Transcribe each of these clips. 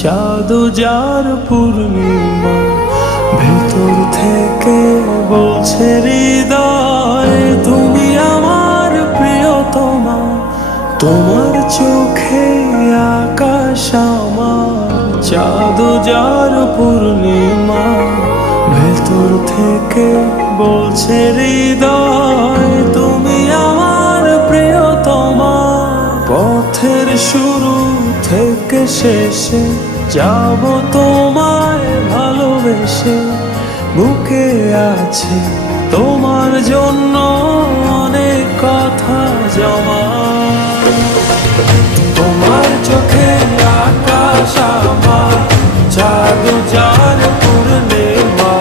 চাঁদ যার পূর্ণিমা, ভেতর থেকে বলছে হৃদয় তুমি আমার প্রিয়তমা। তোমার চোখে আকাশ আমার, চাঁদ যার পূর্ণিমা, ভেতর থেকে বলছে হৃদয় তুমি আমার প্রিয়তমা। পথের শুরু থেকে শেষে যাব তোমায় ভালোবেসে, বুকে আছে তোমার জন্য অনেক কথা জমা। তোমার চোখে আকাশ আমার, চাঁদ যার পূর্ণিমা,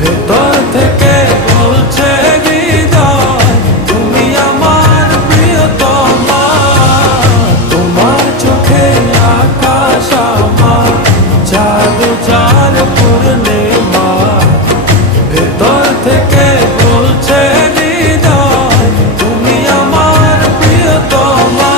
ভেতর থেকে বলছে হৃদয় তুমি আমার প্রিয়তমা। তোমার চোখে আকাশ আমার, চাঁদ যার পূর্ণিমা, ভেতর থেকে বলছে হৃদয় তুমি আমার প্রিয়তমা।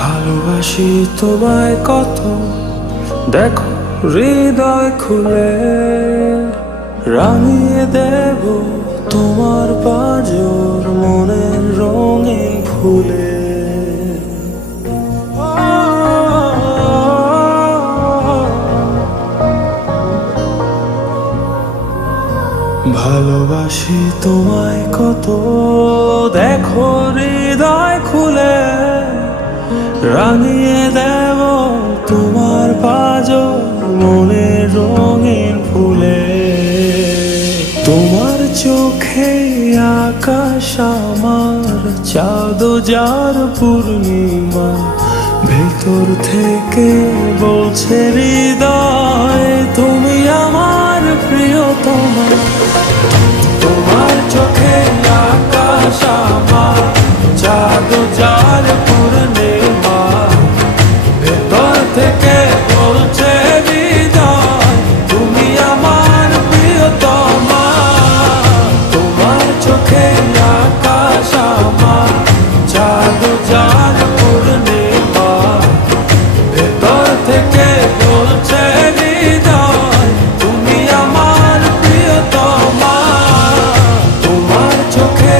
ভালোবাসি তোমায় কত, দেখো হৃদয় খুলে, রাঙিয়ে দেব তোমার পাঁজর মনের রঙিন ফুলে। ভালোবাসি তোমায় কত, দেখো হৃদয় খুলে, রাঙিয়ে দেব তোমার পাঁজর মনের রঙিন ফুলে। তোমার চোখে আকাশ আমার, চাঁদ যার পূর্ণিমা, ভেতর থেকে বলছে হৃদয় তুমি আমার প্রিয়তমা। তোমার চোখে আকাশ আমার, চাঁদ যার পূর্ণিমা, ভেতর থেকে বলছে হৃদয় তুমি আমার প্রিয়তমা। তোমার চোখে আকাশ আমার, চাঁদ যার পূর্ণিমা, ভেতর থেকে বলছে হৃদয় তুমি আমার প্রিয়তমা। তোমার চোখে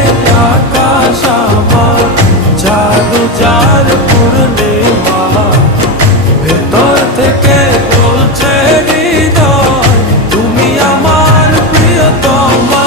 আকাশ আমার, চাঁদ যার পূর্ণিমা, ভেতর থেকে বলছে হৃদয় তুমি আমার প্রিয়তমা।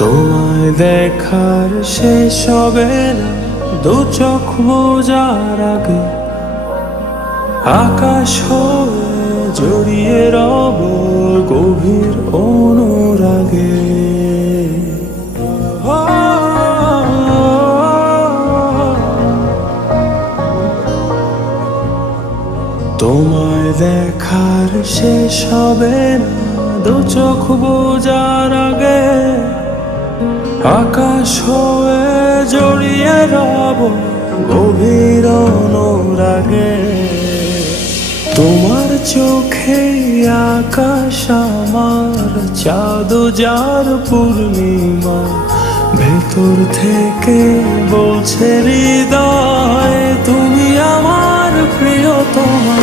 তোমায় দেখার শেষ হবে না দু চোখ বোঝার আগে, আকাশ হয়ে জড়িয়ে রব গভীর অনুরাগে। তোমায় দেখার শেষ হবে না দু চোখ বোঝার আগে, আকাশ হয়ে জড়িয়ে রব গভীর অনুরাগে। তোমার চোখে আকাশ আমার, চাঁদ যার পূর্ণিমা, ভেতর থেকে বলছে হৃদয় তুমি আমার প্রিয়তমা।